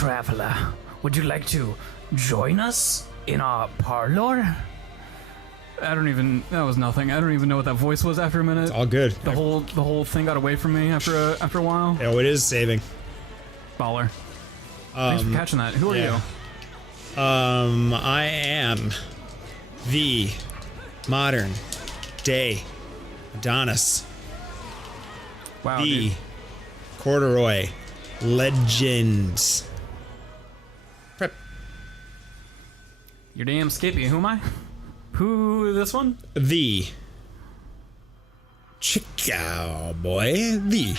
traveler. Would you like to join us in our parlor? That was nothing. I don't even know what that voice was after a minute. It's all good. The whole thing got away from me after a while. Oh, it is saving. Baller. Thanks for catching that. Who are you? I am the modern day Adonis. Wow, the dude. corduroy legends. Prep. You're damn skippy. Who am I? Who this one? The Chicow boy. The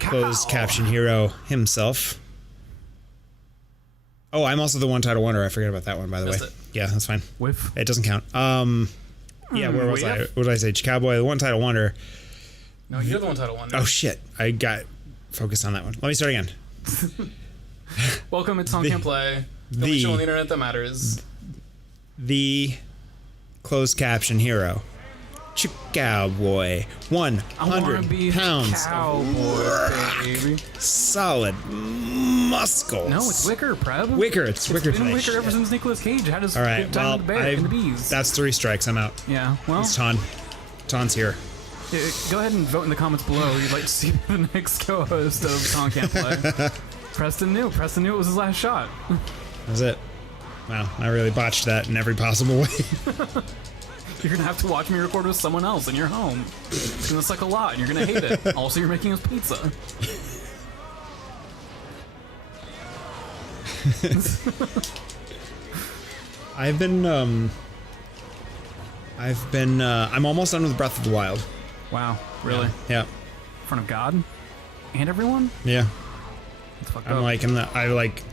closed caption hero himself. Oh, I'm also the one title wonder. I forgot about that one, by the way. It. Yeah, that's fine. Whiff. It doesn't count. Yeah, where was I? What did I say? Cowboy, the one title wonder. No, you're the one title wonder. Oh shit! I got focused on that one. Let me start again. Welcome, it's Taun Can't Play. The only show on the internet that matters. The closed caption hero. Cowboy, 100 pounds, cowboy, baby. solid muscles. No, it's Wicker, Preb. Wicker, it's Wicker It's been today. Wicker ever since Nicolas Cage had his All right, good time with the bear and the bees. that's 3 strikes. I'm out. Yeah, well, It's Taun. Taun's here. Go ahead and vote in the comments below who you'd like to see the next co-host of Taun Can't Play. Preston knew it was his last shot. That's it. Wow, I really botched that in every possible way. You're gonna have to watch me record with someone else in your home. It's gonna suck a lot, and you're gonna hate it. Also, you're making us pizza. I'm almost done with Breath of the Wild. Wow, really? Yeah. In front of God and everyone? Yeah. It's fucked I'm up. like,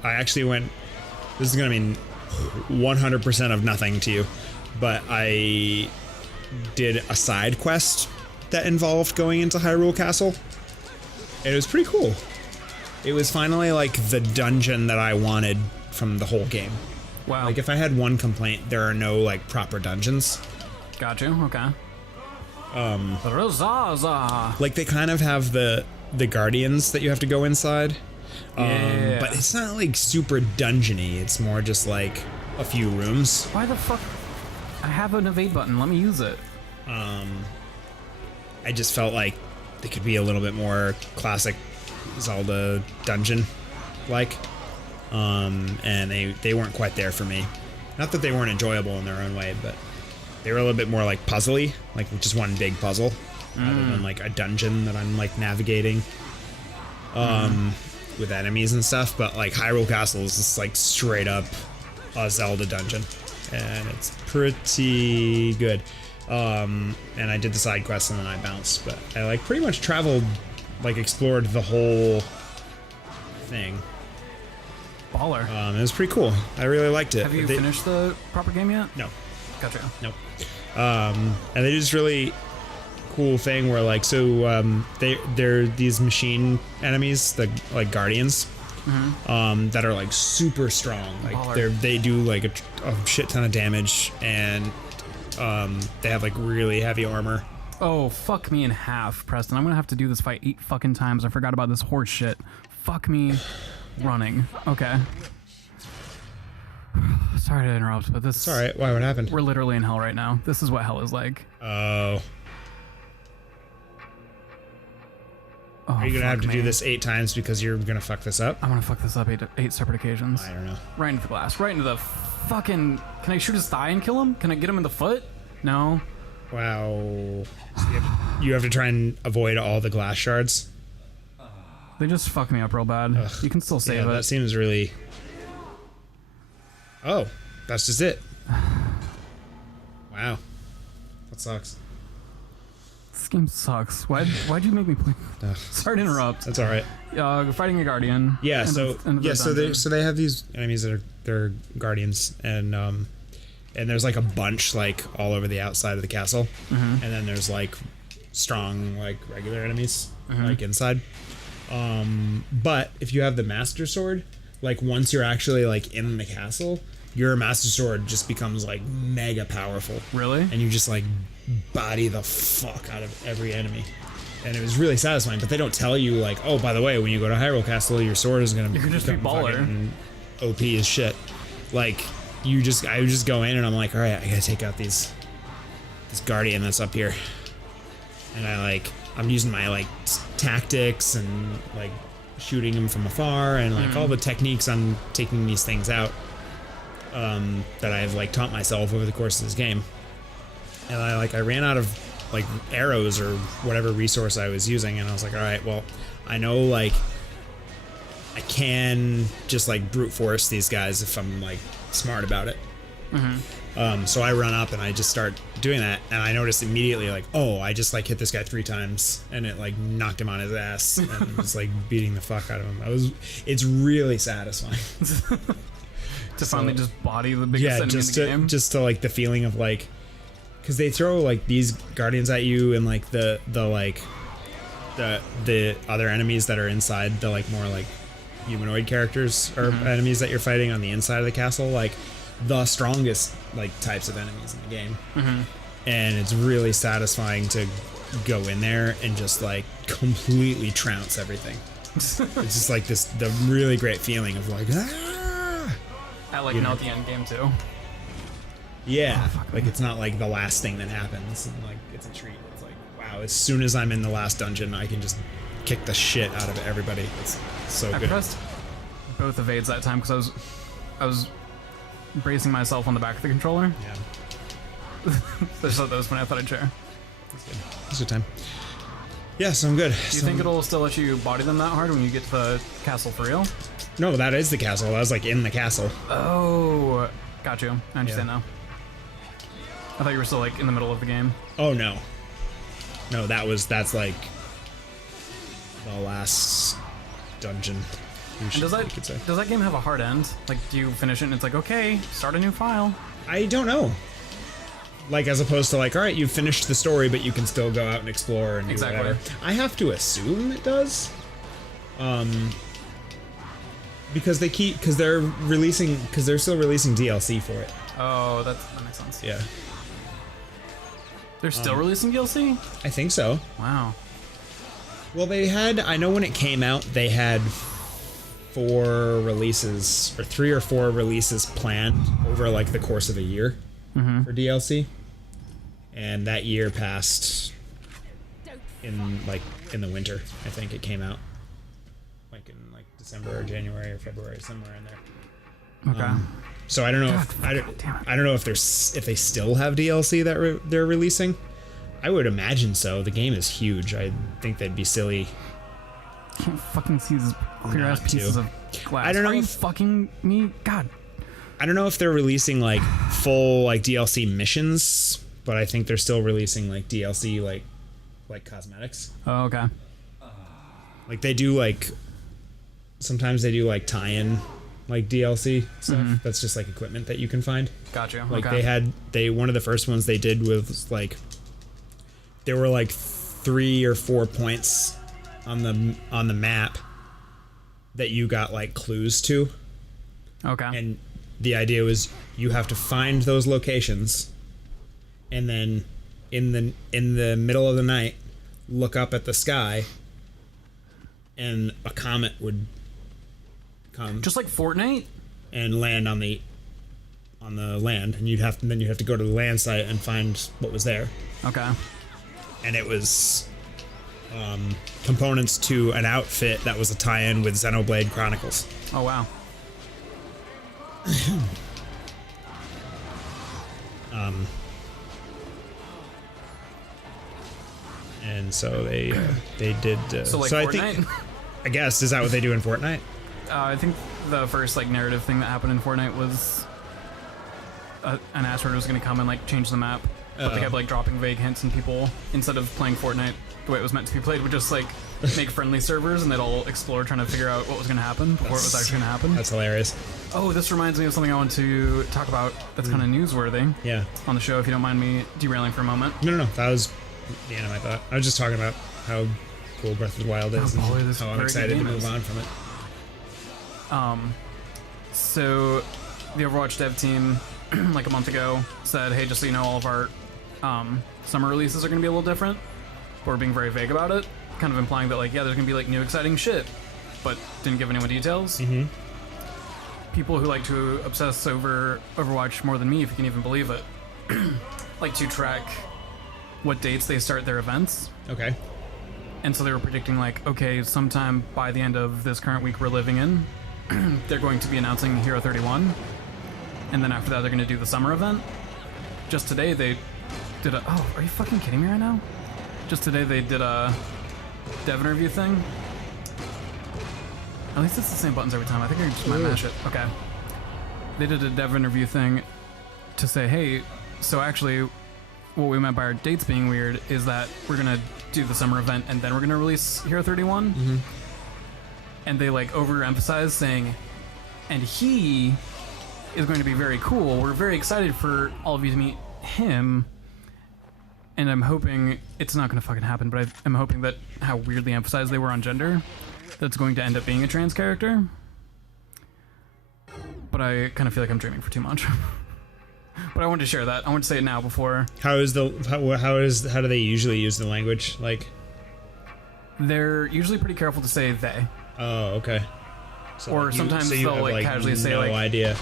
I actually went, this is gonna mean 100% of nothing to you, but I did a side quest that involved going into Hyrule Castle. It was pretty cool. It was finally like the dungeon that I wanted from the whole game. Wow. Like if I had one complaint, there are no like proper dungeons. Got you. Okay. Razaza. Like they kind of have the guardians that you have to go inside. Yeah. But it's not like super dungeony. It's more just like a few rooms. Why the fuck? I have an evade button. Let me use it. I just felt like they could be a little bit more classic Zelda dungeon like. And they weren't quite there for me. Not that they weren't enjoyable in their own way, but they were a little bit more like puzzly, like just one big puzzle, rather than like a dungeon that I'm like navigating with enemies and stuff. But like Hyrule Castle is just like straight up a Zelda dungeon, and it's pretty good. And I did the side quest and then I bounced, but I like pretty much traveled, like explored the whole thing. Baller. It was pretty cool. I really liked it. Have you finished the proper game yet? No. Gotcha. Nope. And they did this really cool thing where like, so they're these machine enemies, the like guardians, that are like super strong. Like Baller. they do like a shit ton of damage, and they have like really heavy armor. Oh, fuck me in half, Preston. I'm gonna have to do this fight 8 fucking times. I forgot about this horse shit. Fuck me running. Okay. Sorry to interrupt, but this... It's alright. Why? What happened? We're literally in hell right now. This is what hell is like. Oh. Are you gonna fuck have to me. do this 8 times because you're gonna fuck this up? I'm gonna fuck this up 8 separate occasions. I don't know. Right into the glass. Right into the fucking... Can I shoot his thigh and kill him? Can I get him in the foot? No. Wow. So you have to try and avoid all the glass shards. They just fuck me up real bad. Ugh. You can still save Yeah, it. that seems really... Oh, that's just it. Wow. That sucks. This game sucks. Why'd you make me play? Ugh. Sorry to interrupt. That's all right. Fighting a guardian. Yeah, End so of the yeah, dungeon. so they have these enemies that are they're guardians, and there's like a bunch like all over the outside of the castle, and then there's like strong like regular enemies like inside. But if you have the Master Sword, like once you're actually like in the castle, your Master Sword just becomes like mega powerful. Really? And you just like body the fuck out of every enemy. and it was really satisfying. But they don't tell you like, oh, by the way, when you go to Hyrule Castle, your sword is gonna You can just be baller. OP as shit. Like I would just go in and I'm like, all right, I gotta take out this guardian that's up here, and I'm using my like tactics and like shooting him from afar and like all the techniques on taking these things out that I've like taught myself over the course of this game. And I ran out of like arrows or whatever resource I was using, and I was like, all right, well, I know like I can just like brute force these guys if I'm like smart about it. So I run up and I just start doing that, and I noticed immediately like, oh, I just like hit this guy 3 times and it like knocked him on his ass and was like beating the fuck out of him. It's really satisfying to finally just body the biggest enemy in the game. Just to like the feeling of like, because they throw like these guardians at you and like the other enemies that are inside, the like more like humanoid characters or enemies that you're fighting on the inside of the castle, like the strongest like types of enemies in the game. And it's really satisfying to go in there and just like completely trounce everything. It's just like the really great feeling of like, I like now at the end game too. Yeah, like it's not like the last thing that happens, and like it's a treat. It's like, wow, as soon as I'm in the last dungeon, I can just kick the shit out of everybody. It's so good. I pressed both evades that time because I was bracing myself on the back of the controller. Yeah. So that was when I thought I'd share. It's a good time. Yeah, so I'm good. Do you think it'll still let you body them that hard when you get to the castle for real? No, that is the castle. I was like in the castle. Oh, got you. I understand now. I thought you were still like in the middle of the game. Oh no. No, that's like the last dungeon. And does that game have a hard end? Like, do you finish it and it's like, okay, start a new file? I don't know. Like, as opposed to like, all right, you've finished the story, but you can still go out and explore and do whatever. I have to assume it does. Because they're still releasing DLC for it. Oh, that makes sense. Yeah. They're still releasing DLC? I think so. Wow. Well, I know when it came out, they had 4 releases, or 3 or 4 releases planned over like the course of a year for DLC. And that year passed in the winter. I think it came out like in like December or January or February, somewhere in there. Okay. So I don't know I don't know if they still have DLC that they're releasing. I would imagine so. The game is huge. I think they'd be silly. I can't fucking see these clear ass pieces of glass. I don't know. Are you fucking me? God. I don't know if they're releasing like full like DLC missions, but I think they're still releasing like DLC like cosmetics. Oh, okay. Like they do like sometimes they do like tie-in like DLC stuff. That's just like equipment that you can find. Gotcha. Like okay. they one of the first ones they did was like there were like 3 or 4 points on the map that you got like clues to. Okay. And the idea was you have to find those locations and then in the middle of the night look up at the sky and a comet would come just like Fortnite and land on the land, and you'd have to go to the land site and find what was there. Okay. And it was components to an outfit that was a tie-in with Xenoblade Chronicles. Oh wow. And so they did. So like so Fortnite? I guess is that what they do in Fortnite? I think the first like narrative thing that happened in Fortnite was an asteroid was going to come and like change the map. But they kept like dropping vague hints, and people, instead of playing Fortnite the way it was meant to be played, would just like make friendly servers and they'd all explore trying to figure out what was going to happen before it was actually going to happen. That's hilarious. Oh, this reminds me of something I want to talk about that's kind of newsworthy. Yeah. On the show, if you don't mind me derailing for a moment. No, that was the end of my thought. I was just talking about how cool Breath of the Wild is and how I'm excited to move on from it. So the Overwatch dev team like a month ago said, hey, just so you know, all of our summer releases are going to be a little different. but were being very vague about it, kind of implying that, like, yeah, there's gonna be like new exciting shit, but didn't give anyone details. People who like to obsess over Overwatch more than me, if you can even believe it, like to track what dates they start their events. Okay. And so they were predicting, like, okay, sometime by the end of this current week we're living in, they're going to be announcing Hero 31, and then after that they're going to do the summer event. Just today they did a... Oh, are you fucking kidding me right now? Just today they did a dev interview thing. At least it's the same buttons every time. I think I just might mash it. Okay. They did a dev interview thing to say, hey, so actually what we meant by our dates being weird is that we're going to do the summer event and then we're going to release Hero 31. And they like overemphasize saying, and he is going to be very cool. We're very excited for all of you to meet him. And I'm hoping it's not going to fucking happen, but I'm hoping that how weirdly emphasized they were on gender, that's going to end up being a trans character. But I kind of feel like I'm dreaming for too much. But I wanted to share that. I want to say it now before. How do they usually use the language? Like, they're usually pretty careful to say they. Oh, okay. So or sometimes they'll like casually say like. No idea.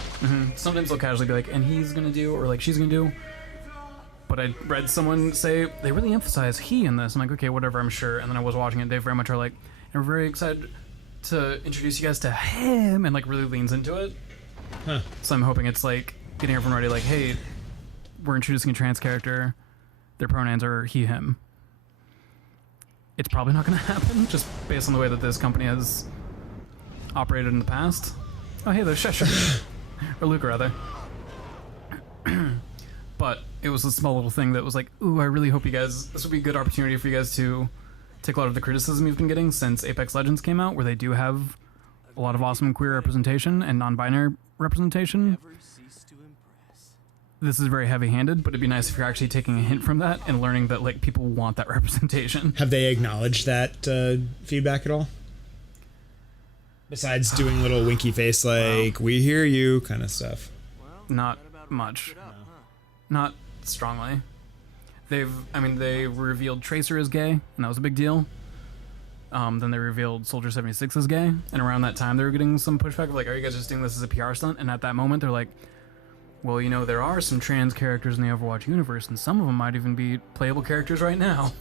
Sometimes they'll casually be like, and he's gonna do, or like she's gonna do. But I read someone say they really emphasize he in this. I'm like, okay, whatever, I'm sure. And then I was watching it. They very much are like, and we're very excited to introduce you guys to him, and like really leans into it. So I'm hoping it's like getting everyone ready, like, hey, we're introducing a trans character. Their pronouns are he, him. It's probably not going to happen, just based on the way that this company has operated in the past. Oh, hey, there's Cheshire. Or Luke, rather. But it was a small little thing that was like, ooh, I really hope you guys... This would be a good opportunity for you guys to take a lot of the criticism you've been getting since Apex Legends came out, where they do have a lot of awesome queer representation and non-binary representation. This is very heavy-handed, but it'd be nice if you're actually taking a hint from that and learning that like people want that representation. Have they acknowledged that feedback at all? Besides doing little winky face like, we hear you kind of stuff. Not much. Not strongly. They revealed Tracer as gay, and that was a big deal. Then they revealed Soldier 76 as gay, and around that time they were getting some pushback of like, are you guys just doing this as a PR stunt? And at that moment they're like, well, you know, there are some trans characters in the Overwatch universe, and some of them might even be playable characters right now.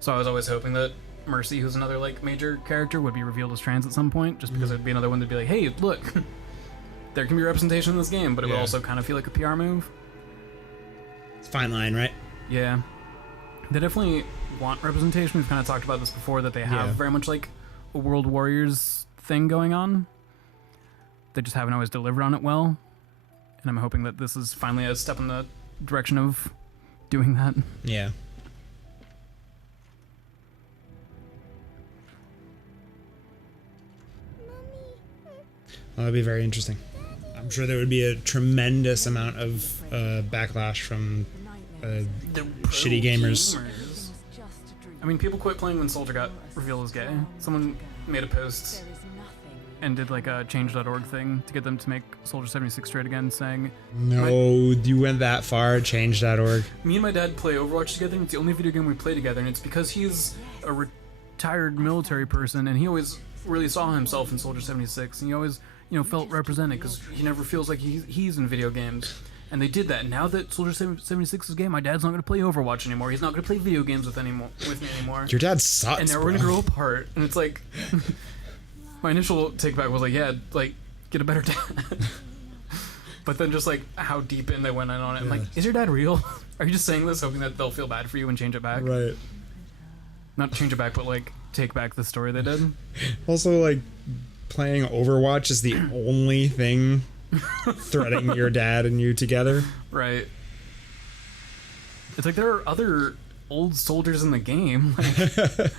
So I was always hoping that Mercy, who's another like major character, would be revealed as trans at some point, just because it'd be another one that'd be like, hey, look, there can be representation in this game, but it would also kind of feel like a PR move. It's a fine line, right? Yeah. They definitely want representation. We've kind of talked about this before, that they have very much like a World Warriors thing going on. They just haven't always delivered on it well. And I'm hoping that this is finally a step in the direction of doing that. Yeah. Well, that'd be very interesting. I'm sure there would be a tremendous amount of backlash from shitty gamers. I mean, people quit playing when Soldier got revealed as gay. Someone made a post and did like a change.org thing to get them to make Soldier 76 straight again, saying, no, you went that far, change.org. Me and my dad play Overwatch together, and it's the only video game we play together, and it's because he's a retired military person, and he always really saw himself in Soldier 76, and he always, you know, felt represented, because he never feels like he's in video games. And they did that. Now that Soldier 76 is gay, my dad's not going to play Overwatch anymore. He's not going to play video games with me anymore. Your dad sucks, and now we're going to grow apart, and it's like... My initial take back was like, yeah, like, get a better dad. But then just like how deep in they went in on it. I'm like, is your dad real? Are you just saying this hoping that they'll feel bad for you and change it back? Right. Not change it back, but like take back the story they did. Also, like, playing Overwatch is the only thing threading your dad and you together. Right. It's like there are other old soldiers in the game. Like,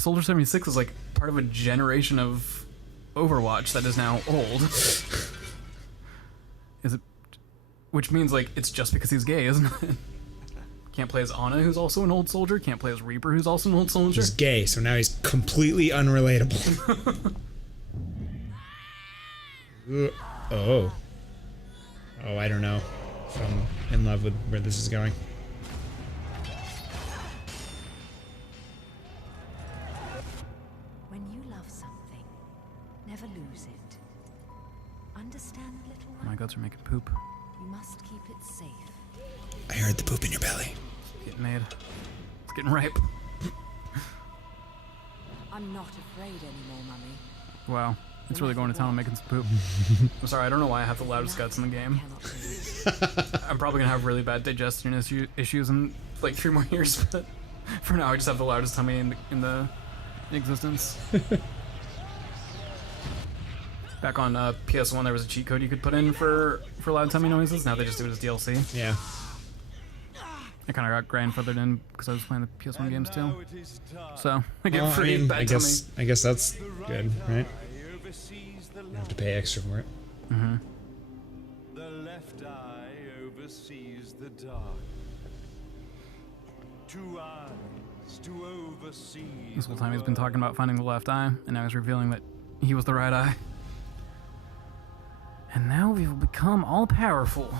Soldier 76 is like part of a generation of Overwatch that is now old. Is it? Which means like it's just because he's gay, isn't it? Can't play as Ana, who's also an old soldier. Can't play as Reaper, who's also an old soldier. He's gay, so now he's completely unrelatable. Oh, I don't know if I'm in love with where this is going. are making poop. You must keep it safe. I heard the poop in your belly. It's getting made. It's getting ripe. I'm not afraid anymore, Mummy. Wow. It's really going to town and making some poop. I'm sorry, I don't know why I have the loudest guts in the game. I'm probably gonna have really bad digestion issues in like 3 more years, but for now I just have the loudest tummy in the existence. Back on PS1 there was a cheat code you could put in for loud tummy noises. Now they just do it as DLC. Yeah. I kind of got grandfathered in because I was playing the PS1 games too. So I get Well, free bad tummy. I guess that's good, right? You have to pay extra for it. Mm-hmm. The left eye oversees the dark. 2 eyes to oversee. This whole time he's been talking about finding the left eye, and now he's revealing that he was the right eye. And now we will become all-powerful.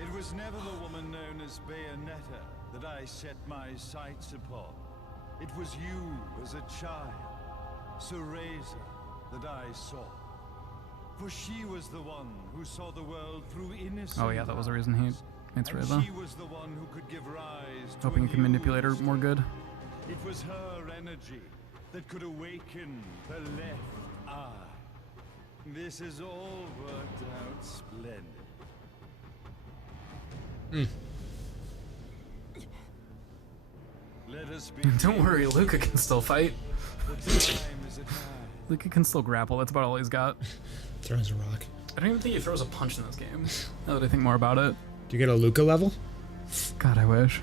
It was never the woman known as Bayonetta that I set my sights upon. It was you as a child, Cereza, that I saw. For she was the one who saw the world through innocence. Oh yeah, that was the reason he made And Cereza. she was the one who could give rise to Hoping a he can manipulate her new more good. It was her energy that could awaken the left eye. This has all worked out splendid. Let us begin. Don't worry, Luca can still fight. The time is at hand. Luca can still grapple, that's about all he's got. Throws a rock. I don't even think he throws a punch in this game, now that I think more about it. Do you get a Luca level? God, I wish.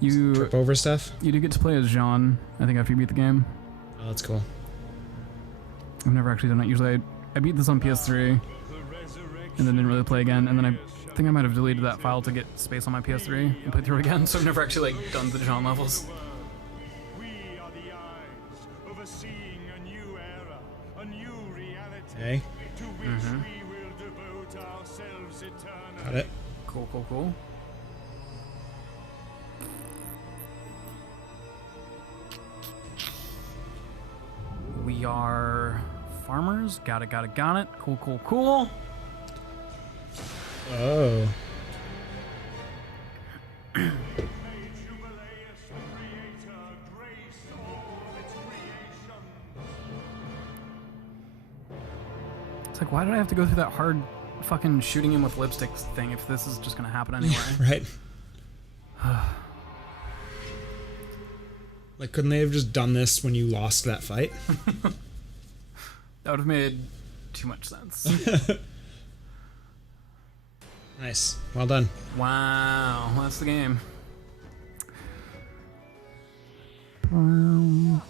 You Trip over stuff? do get to play as Jean, I think, after you beat the game. Oh, that's cool. I've never actually done it. Usually I beat this on PS3 and then didn't really play again, and then I think I might have deleted that file to get space on my PS3 and play through it again, so I've never actually like done the Jean levels. We are the eyes overseeing a new era, a new reality, Okay. to which we will devote ourselves eternally. Got it. Cool, cool, cool. We are farmers. Got it, got it, got it. Cool, cool, cool. Oh. It's like, why did I have to go through that hard fucking shooting him with lipstick thing if this is just gonna happen anyway? Right. Like, couldn't they have just done this when you lost that fight? That would have made too much sense. Nice. Well done. Wow, that's the game. I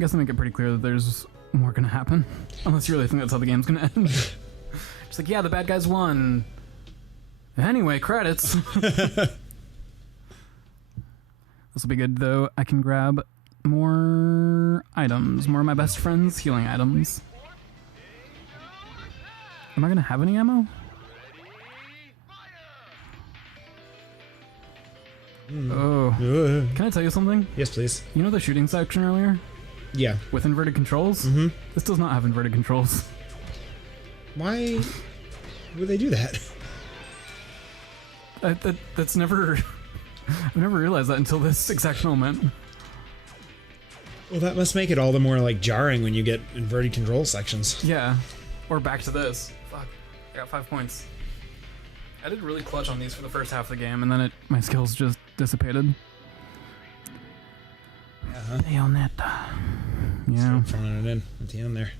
guess I make it pretty clear that there's more gonna happen. Unless you really think that's how the game's gonna end. Just like, yeah, the bad guys won. Anyway, credits. This will be good, though. I can grab more items. More of my best friend's healing items. Am I gonna have any ammo? Oh. Can I tell you something? Yes, please. You know the shooting section earlier? Yeah. With inverted controls? Mm-hmm. This does not have inverted controls. Why would they do that? That's never... I've never realized that until this exact moment. Well, that must make it all the more, like, jarring when you get inverted control sections. Yeah. Or back to this. Fuck. I got 5 points. I did really clutch on these for the first half of the game, and then my skills just dissipated. Bayonetta. Yeah. Start throwing it in at the end there.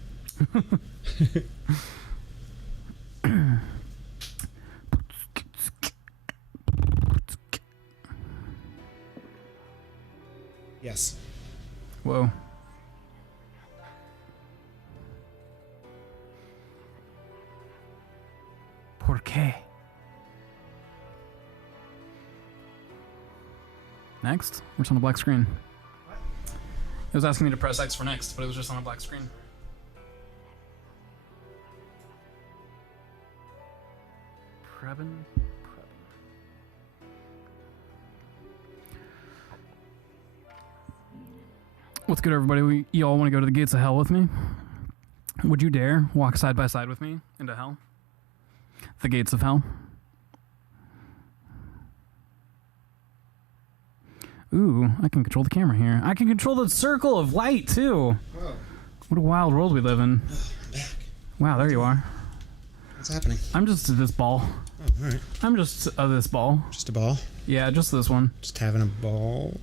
Yes. Whoa. ¿Por qué? Next? Or it's on a black screen? It was asking me to press X for next, but it was just on a black screen. Preben? What's good, everybody? You all want to go to the gates of hell with me? Would you dare walk side by side with me into hell? The gates of hell? Ooh, I can control the camera here. I can control the circle of light, too. Whoa. What a wild world we live in. Wow, there you are. What's happening? I'm just this ball. Oh, alright. I'm just this ball. Just a ball? Yeah, just this one. Just having a ball?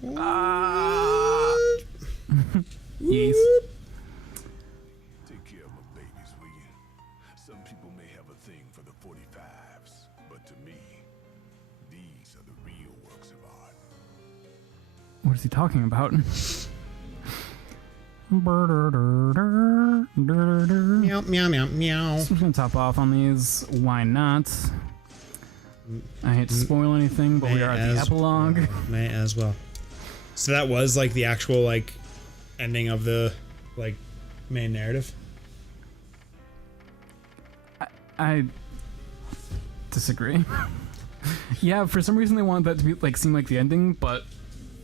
Yes. Take care of my babies, will you? Some people may have a thing for the 45s, but to me, these are the real works of art. What is he talking about? Meow, meow, meow, meow. So I'm just gonna top off on these. Why not? I hate to spoil anything, but we are at the epilogue. May as well. So that was like the actual like ending of the like main narrative. I disagree. Yeah, for some reason they want that to be like seem like the ending, but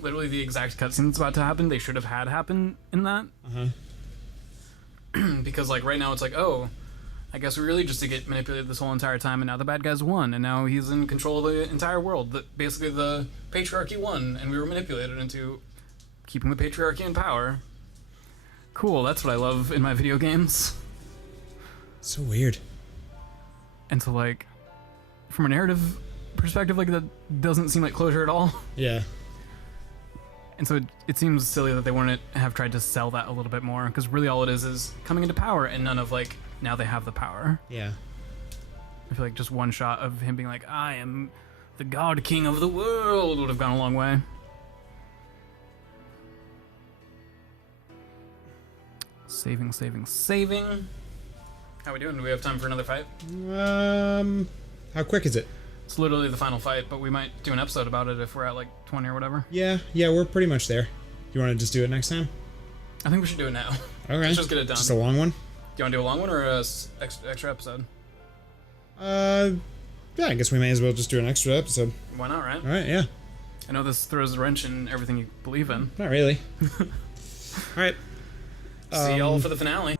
literally the exact cutscene that's about to happen, they should have had happen in that. Because like right now it's like, oh, I guess we really just to get manipulated this whole entire time, and now the bad guys won, and now he's in control of the entire world. That basically the patriarchy won, and we were manipulated into keeping the patriarchy in power. Cool, that's what I love in my video games. So weird. And so like, from a narrative perspective, like that doesn't seem like closure at all. Yeah. And so it seems silly that they wouldn't have tried to sell that a little bit more, because really all it is coming into power, and none of like, now they have the power. Yeah. I feel like just one shot of him being like, I am the God King of the world would have gone a long way. Saving, saving, saving. How we doing? Do we have time for another fight? How quick is it? It's literally the final fight, but we might do an episode about it if we're at like 20 or whatever. Yeah, we're pretty much there. You want to just do it next time? I think we should do it now. Okay. Let's just get it done. Just a long one? Do you want to do a long one or a extra episode? Yeah, I guess we may as well just do an extra episode. Why not, right? All right, yeah. I know this throws a wrench in everything you believe in. Not really. All right. See y'all for the finale.